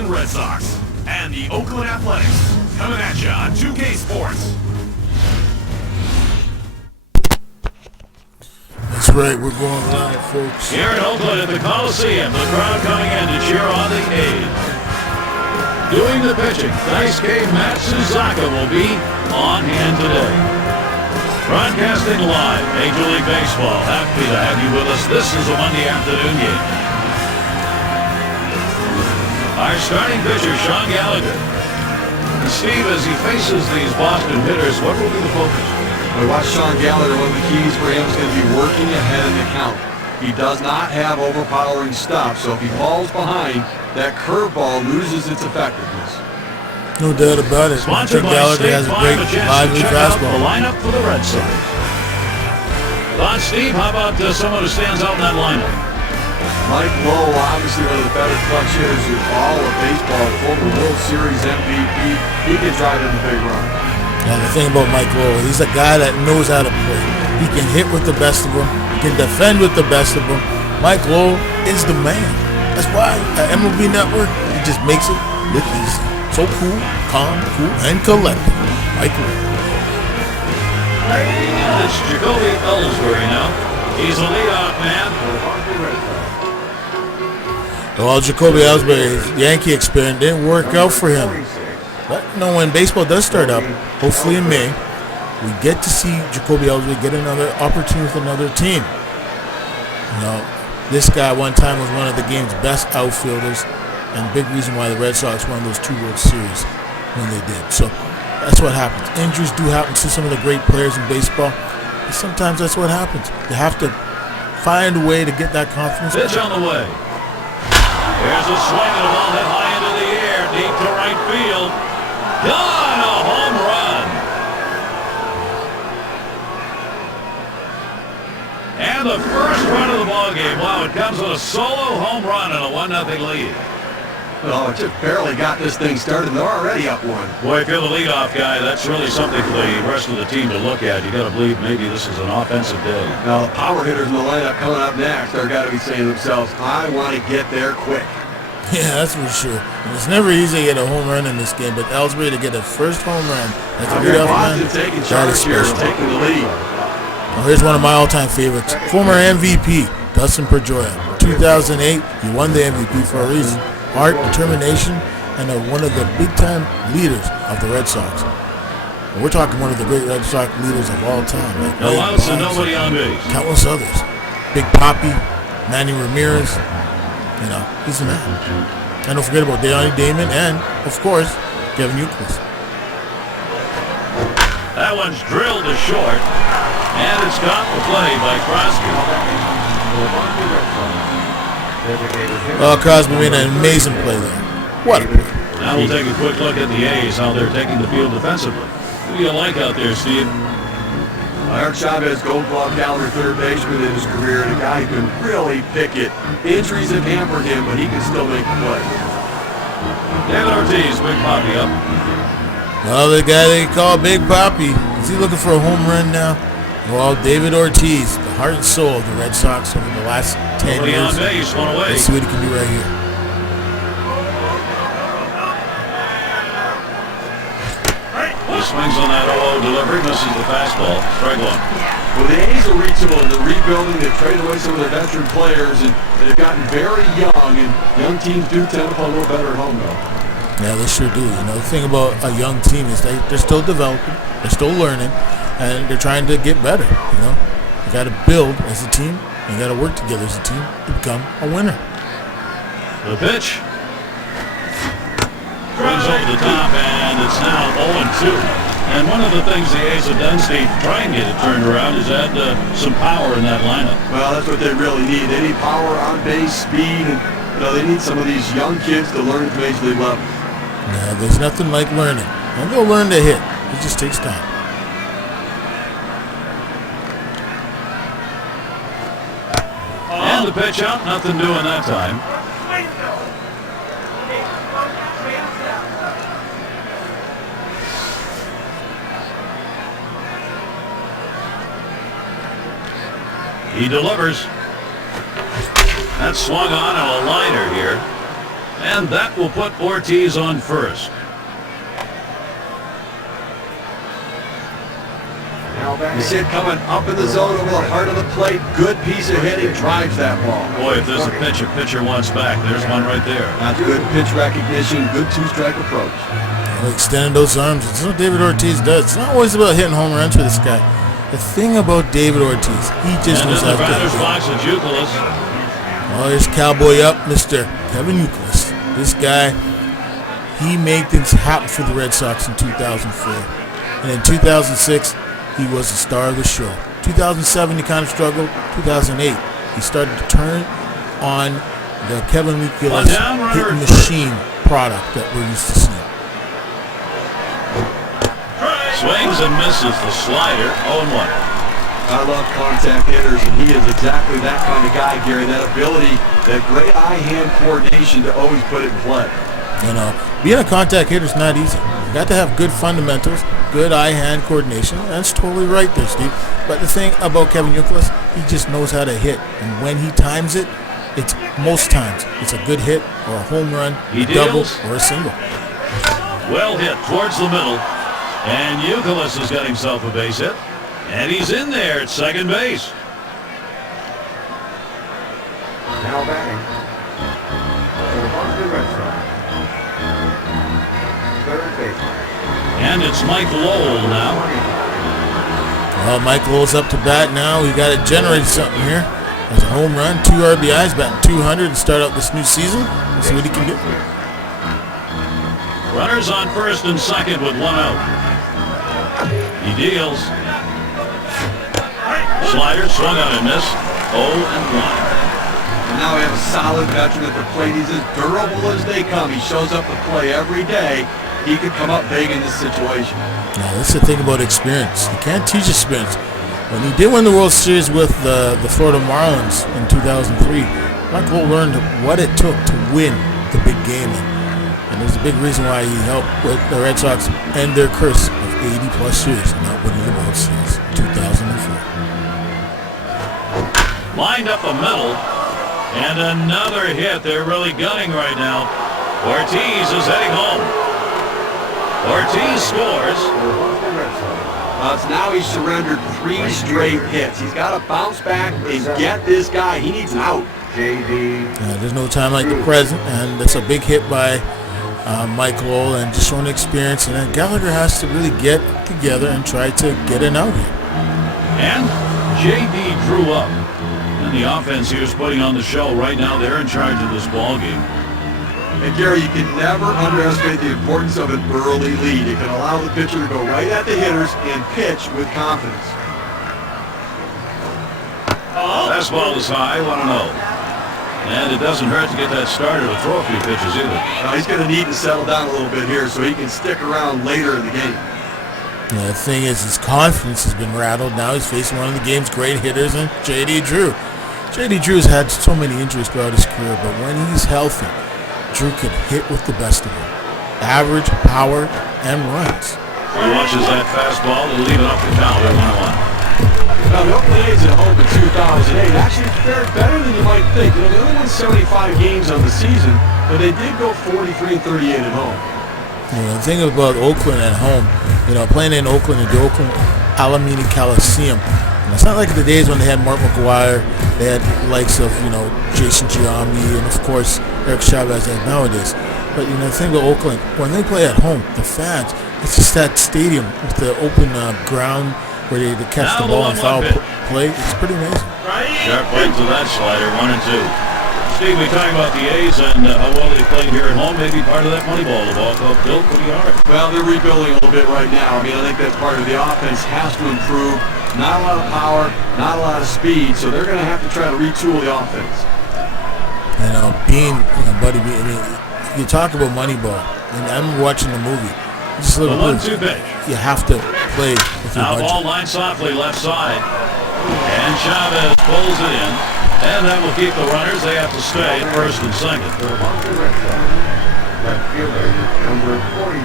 Boston Red Sox and the Oakland Athletics coming at you on 2K Sports. That's right, we're going live, folks. Here in Oakland at the Coliseum, the crowd coming in to cheer on the A's. Doing the pitching, Dice K. Matt Suzaka will be on hand today. Broadcasting live, Major League Baseball. Happy to have you with us. This is a Monday afternoon game. Our starting pitcher, Sean Gallagher. And Steve, as he faces these Boston hitters, what will be the focus? We watch Sean Gallagher. One of the keys for him is going to be working ahead in the count. He does not have overpowering stuff, so if he falls behind, that curveball loses its effectiveness. No doubt about it. Sponsored by Gallagher State has a Farm, great a chance lively to check out fastball. the lineup for the Red Sox. Steve, how about someone who stands out in that lineup? Mike Lowe, obviously one of the better clutch hitters in all of baseball, former World Series MVP. He can drive in the big run. Now the thing about Mike Lowe, he's a guy that knows how to play. He can hit with the best of them. He can defend with the best of them. Mike Lowe is the man. That's why at MLB Network, he just makes it look easy. So cool, calm, cool, and collected. Mike Lowe. It's Jacoby Ellsbury now. He's a leadoff man for the Boston Red Sox. Well, Jacoby Ellsbury's Yankee experience didn't work out for him. But when baseball does start up, hopefully in May, we get to see Jacoby Ellsbury get another opportunity with another team. This guy one time was one of the game's best outfielders, and a big reason why the Red Sox won those 2 World Series when they did. So that's what happens. Injuries do happen to some of the great players in baseball, but sometimes that's what happens. You have to find a way to get that confidence. Pitch on the way. Here's a swing and a ball hit high into the air, deep to right field. Gone, a home run. And the first run of the ball game. Wow, it comes with a solo home run and a 1-0 lead. Oh, it just barely got this thing started. They're already up 1. Boy, if you're the leadoff guy, that's really something for the rest of the team to look at. You got to believe maybe this is an offensive day. Now, the power hitters in the lineup coming up next are got to be saying to themselves, I want to get there quick. Yeah, that's for sure. And it's never easy to get a home run in this game, but Ellsbury to get a first home run as a leadoff man, taking that charge is here, special. taking the lead. Now here's one of my all-time favorites. Former MVP, Dustin Pedroia. 2008, he won the MVP for a reason. Heart, determination, and one of the big-time leaders of the Red Sox. And we're talking one of the great Red Sox leaders of all time. Like Allows to nobody on base. Countless others. Big Papi, Manny Ramirez. He's the man. And don't forget about Deani Damon and, of course, Kevin Youkilis. That one's drilled to short, and it's got the play by Crosby. Well, Crosby made an amazing play there. What a play. Now we'll take a quick look at the A's, how they're taking the field defensively. Who do you like out there, Steve? Aaron Chavez, Gold Glove caliber third baseman in his career, and a guy who can really pick it. Injuries have hampered him, but he can still make the play. David Ortiz, Big Papi up. Well, the guy they call Big Papi, is he looking for a home run now? Well, David Ortiz, the heart and soul of the Red Sox over the last 10 Nobody years. on base, one away. Let's see what he can do right here. He swings on that 0-0 delivery, misses the fastball. Strike 1. Well, the A's are reachable. They're rebuilding. They've traded away some of their veteran players, and they've gotten very young, and young teams do tend to play a little better at home, though. Yeah, they sure do. The thing about a young team is they're still developing, they're still learning, and they're trying to get better. You got to build as a team, and you got to work together as a team to become a winner. The pitch. Brings over the top, and it's now 0-2. And one of the things the A's have done, Steve, to try and get it turned around, is add some power in that lineup. Well, that's what they really need. They need power, on-base, speed, and they need some of these young kids to learn at the Major League level. Yeah, there's nothing like learning. And they'll learn to hit. It just takes time. And the pitch out, nothing doing that time. He delivers. That's swung on a liner here. And that will put Ortiz on first. You see it coming up in the zone over the heart of the plate. Good piece of hitting, drives that ball. Boy, if there's a pitcher wants back, there's one right there. That's good pitch recognition, good two-strike approach. Extending those arms. It's what David Ortiz does. It's not always about hitting home runs for this guy. The thing about David Ortiz, he just knows how to hit. Batter's box is Youkilis. Oh, there's Cowboy up, Mr. Kevin Youkilis. This guy, he made things happen for the Red Sox in 2004. And in 2006, he was the star of the show. 2007, he kind of struggled. 2008, he started to turn on the Kevin Youkilis hitting machine product that we're used to seeing. Swings and misses the slider, 0-1. I love contact hitters, and he is exactly that kind of guy, Gary. That ability, that great eye-hand coordination to always put it in play. You know, being a contact hitter is not easy. You got to have good fundamentals, good eye-hand coordination. That's totally right there, Steve. But the thing about Kevin Youkilis, he just knows how to hit. And when he times it, it's most times it's a good hit or a home run, a double, or a single. Well hit towards the middle. And Youkilis has got himself a base hit. And he's in there at second base. Now batting for the Boston Red Sox, third baseman. And it's Mike Lowell now. Well, Mike Lowell's up to bat now. We got to generate something here. There's a home run, 2 RBIs, batting 200 to start out this new season. Let's see what he can do. Runners on first and second with 1 out. He deals. Slider swung on and missed. 0-1. And now we have a solid veteran at the plate. He's as durable as they come. He shows up to play every day. He could come up big in this situation. Now, that's the thing about experience. You can't teach experience. When he did win the World Series with the Florida Marlins in 2003, Mike Lowell learned what it took to win the big game. And there's a big reason why he helped with the Red Sox end their curse of 80-plus years and not winning the World Series in 2004. Lined up the middle. And another hit. They're really gunning right now. Ortiz is heading home. Ortiz scores. Now he's surrendered 3 straight hits. He's got to bounce back and get this guy. He needs an out. There's no time like the present, and that's a big hit by Mike Lowell, and just showing experience. And then Gallagher has to really get together and try to get an out here. And J.D. drew up. And the offense here is putting on the show. Right now, they're in charge of this ball game. And Gary, you can never underestimate the importance of an early lead. It can allow the pitcher to go right at the hitters and pitch with confidence. Fastball is high, 1-0. And it doesn't hurt to get that starter to throw a few pitches either. He's going to need to settle down a little bit here so he can stick around later in the game. Yeah, the thing is, his confidence has been rattled. Now he's facing one of the game's great hitters, and J.D. Drew. J.D. Drew's had so many injuries throughout his career, but when he's healthy, Drew can hit with the best of them. Average, power, and runs. He watches that fastball and leave it up the count at 1-1. Now, the Oakland A's at home in 2008 actually fared better than you might think. You know, they only won 75 games on the season, but they did go 43 and 38 at home. You know, the thing about Oakland at home, you know, playing in Oakland at the Oakland Alameda Coliseum, it's not like the days when they had Mark McGuire, they had likes of, you know, Jason Giambi, and of course Eric Chavez they have nowadays. But, you know, the thing about Oakland, when they play at home, the fans, it's just that stadium with the open ground where they catch the ball and foul play. It's pretty amazing. Sharp right to that slider, 1-2. Steve, we talking about the A's and how well they played here at home. Maybe part of that Moneyball, the ball club built pretty hard. Well, they're rebuilding a little bit right now. I mean, I think that part of the offense has to improve. Not a lot of power, not a lot of speed, so they're going to have to try to retool the offense. You know, Buddy Bean, I mean, you talk about Moneyball, and I'm watching the movie. Just a little the 1-2 pitch. You have to play with your now budget. ball line softly left side. And Chavez pulls it in. And that will keep the runners. They have to stay at first and second. For the Boston Red Sox, left fielder number 44,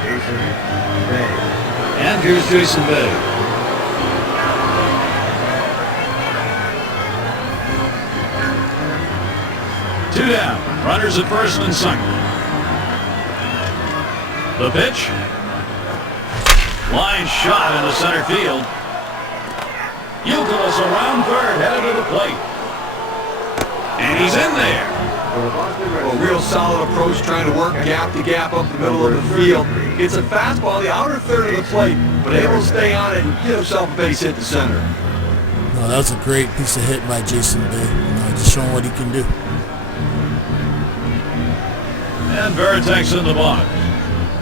Jason Bay. And here's Jason Bay. Two down. Runners at first and second. The pitch. Line shot into center field. Youkilis around third, headed to the plate. And he's in there. A real solid approach, trying to work gap to gap up the middle of the field. It's a fastball, the outer third of the plate, but able to stay on it and get himself a base hit to center. No, that was a great piece of hit by Jason Bay. Just showing what he can do. And Veritek's in the box.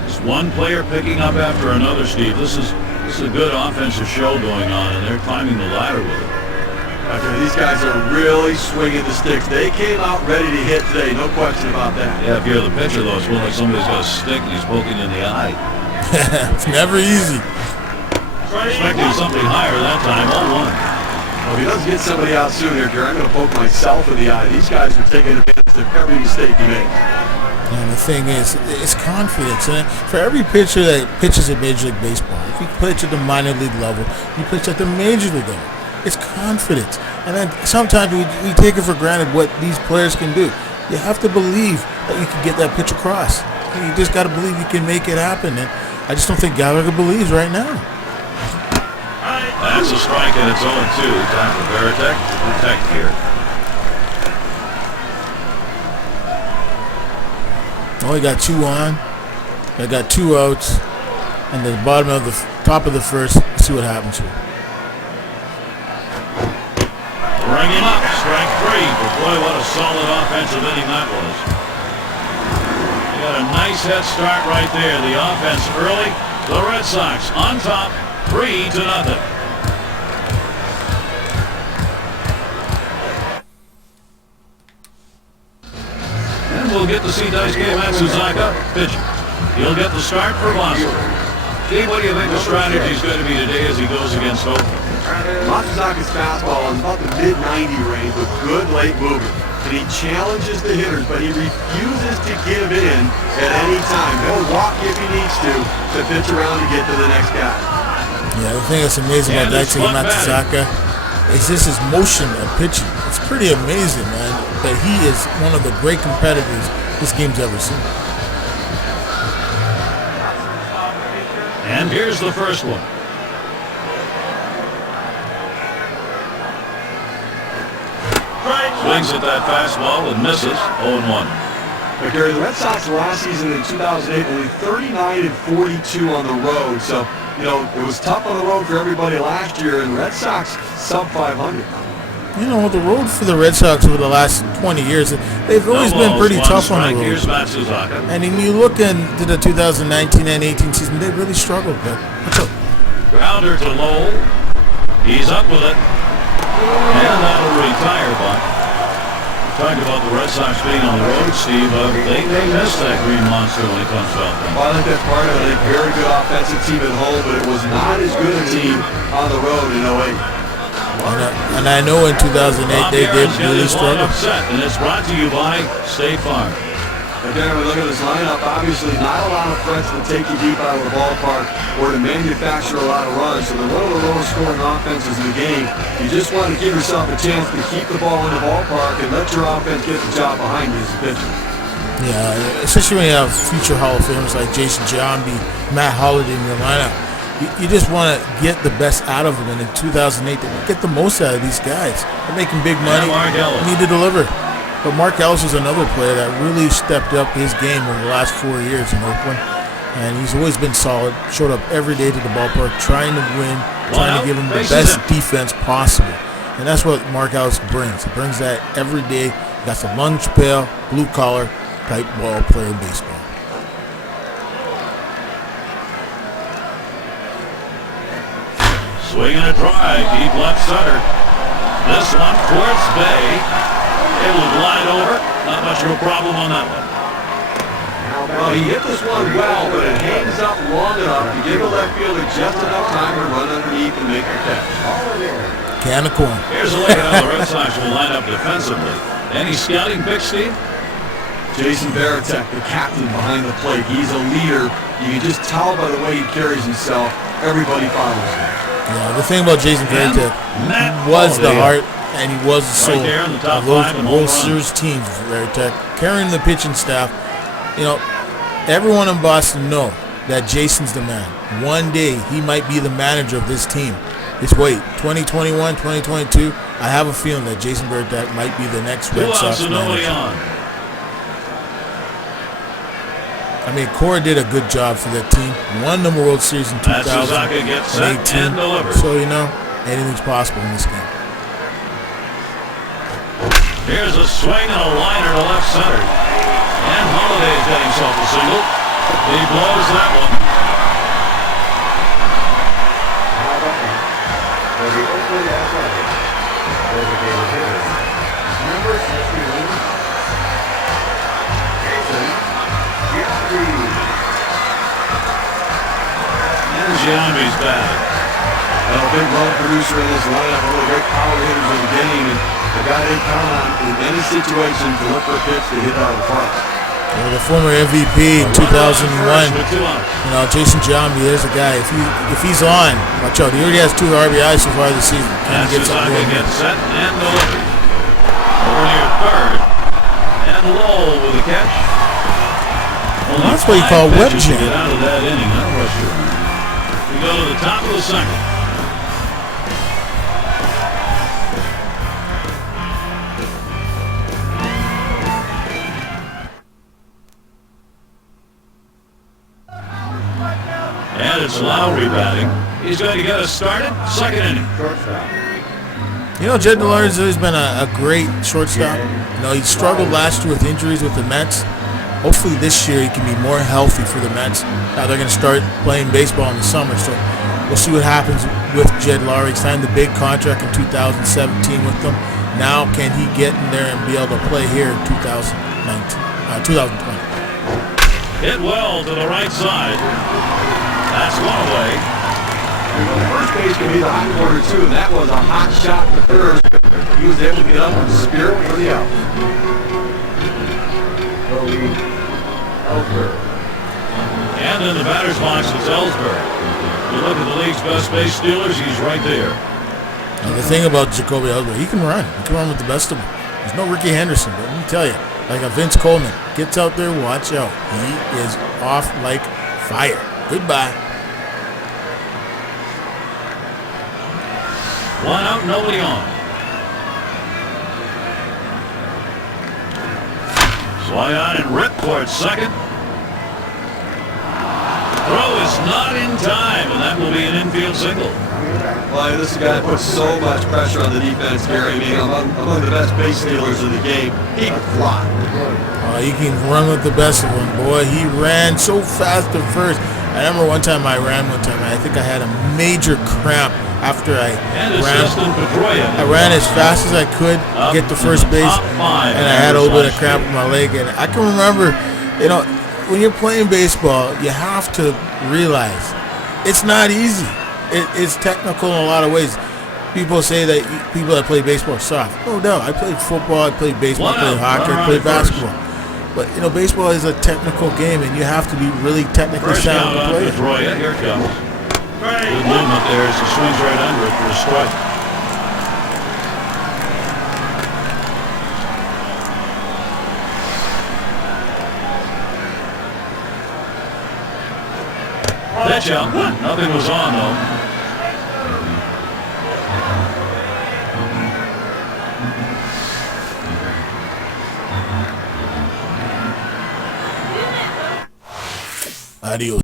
It's one player picking up after another, Steve. This is a good offensive show going on, and they're climbing the ladder with it. Okay, these guys are really swinging the sticks. They came out ready to hit today, no question about that. Yeah, if you're the pitcher, though, it's more like somebody's got a stick and he's poking in the eye. It's never easy. Expecting something higher that time, 0-1. Well, if he doesn't get somebody out soon here, Gary, I'm going to poke myself in the eye. These guys are taking advantage of every mistake he makes. And the thing is, it's confidence. And for every pitcher that pitches at Major League Baseball, if you pitch at the minor league level, you pitch at the Major League level. It's confidence. And then sometimes we take it for granted what these players can do. You have to believe that you can get that pitch across. You just got to believe you can make it happen. And I just don't think Gallagher believes right now. That's a strike, and it's 0-2. Time for Veritek to protect here. Oh, he got 2 on. I got 2 outs. And the bottom of the top of the first, let's see what happens here. Bring him up, strike 3. But boy, what a solid offensive inning that was. They got a nice head start right there. The offense early. The Red Sox on top, 3-0. And we'll get to see Daisuke Matsuzaka pitching. He'll get the start for Boston. Steve, what do you think the strategy is going to be today as he goes against Oakland? Matsuzaka's fastball is about the mid-90 range with good late movement. And he challenges the hitters, but he refuses to give in at any time. He'll walk if he needs to pitch around to get to the next guy. Yeah, the thing that's amazing about Daisuke Matsuzaka is just his motion of pitching. It's pretty amazing, man. But he is one of the great competitors this game's ever seen. And here's the first one. Swings at that fastball and misses. 0-1. But Gary, the Red Sox last season in 2008 only 39-42 on the road. So, you know, it was tough on the road for everybody last year, and the Red Sox sub 500. You know, the road for the Red Sox over the last 20 years, they've always been pretty tough on the road. Here's Matsuzaka. And when you look into the 2019 and 18 season, they really struggled. But what's up? Grounder to Lowell. He's up with it. And that'll retire, Buck. Talking about the Red Sox being on the road, Steve, they miss that green monster when it comes to offense. Well, I think that's part of it. A very good offensive team at home, but it was not as good a team on the road in 08. And I know in 2008 they did really struggle. Upset, and it's brought to you by State Farm. Again, we look at this lineup, obviously not a lot of threats to take you deep out of the ballpark or to manufacture a lot of runs. So they're one of the lowest scoring offenses in the game. You just want to give yourself a chance to keep the ball in the ballpark and let your offense get the job behind you as a pitcher. Yeah, especially when you have future Hall of Famers like Jason Giambi, Matt Holliday in your lineup. You just want to get the best out of them. And in 2008, they get the most out of these guys. They're making big money. They need to deliver. But Mark Ellis is another player that really stepped up his game over the last 4 years in Oakland. And he's always been solid, showed up every day to the ballpark, trying to win, trying to give him the best defense possible. And that's what Mark Ellis brings. He brings that every day. That's a lunch pail, blue-collar type ball player in baseball. Swing and a drive, deep left center. This one towards Bay. Able to glide over. Not much of a problem on that one. Well, he hit this one well, but it hangs up long enough to give the left fielder just enough time to run underneath and make the catch. Can of corn. Here's a look at how the Red Sox will line up defensively. Any scouting picks, Steve? Jason Veritek, the captain behind the plate. He's a leader. You can just tell by the way he carries himself. Everybody follows him. Yeah, the thing about Jason Veritek, he was the heart and he was the soul there in the top of those five in World home Series teams, Veritech, carrying the pitching staff. You know, everyone in Boston know that Jason's the man. One day he might be the manager of this team. Just wait, 2021, 2022, I have a feeling that Jason Veritech might be the next Red Sox manager. I mean, Cora did a good job for that team. Won the World Series in 2018. So, you know, anything's possible in this game. Here's a swing and a liner to left center. And Holliday's got himself a single. He blows that one. For the Oakland Athletics, designated hitter, number 16, Jason Giambi. And Giambi's back. Well, a big run producer in this lineup, one of the great power hitters in the game, and the guy they count on in any situation to look for a pitch to hit out of the park. Well, the former MVP in 2001, you know, Jason Giambi, there's a guy. If he's on, watch out. He already has 2 RBIs so far this season. Can he get something going? Gets set and delivered. Over near third. And Lowell with a catch. Well, that's what you call web jam. Get out of that inning, huh, Rusher? We go to the top of the second. And it's Lowry batting. He's going to get us started. Second inning. You know, Jed Delorme's always been a great shortstop. You know, he struggled last year with injuries with the Mets. Hopefully this year he can be more healthy for the Mets. Now they're going to start playing baseball in the summer, so we'll see what happens with Jed Lowry. He signed the big contract in 2017 with them. Now can he get in there and be able to play here in 2020? Hit well to the right side. That's one away. First base can be the hot corner, too. That was a hot shot to first. He was able to get up and spirit for the out. And in the batter's box, it's Ellsbury. You look at the league's best base stealers, he's right there. Now the thing about Jacoby Ellsbury, he can run. He can run with the best of them. There's no Ricky Henderson, but let me tell you, like a Vince Coleman, gets out there, watch out. He is off like fire. Goodbye. 1 out, nobody on. Swung on and ripped towards second. Throw is not in time, and that will be an infield single. Well, this is a guy that puts so much pressure on the defense, Gary. I mean, among the best base stealers in the game. He can fly. He can run with the best of them, boy. He ran so fast at first. I remember one time I ran one time. I think I had a major cramp after I ran as fast as I could, get to first base, and I had a little bit of cramp in my leg. And I can remember, you know, when you're playing baseball, you have to realize it's not easy. It's technical in a lot of ways. People say that people that play baseball are soft. No doubt. I played football, I played baseball, I played hockey, I played basketball. But, you know, baseball is a technical game, and you have to be really technically sound to play it. Here it comes. Good movement there as he swings right under it for a strike. Pitch out. Nothing was on, though. Adios.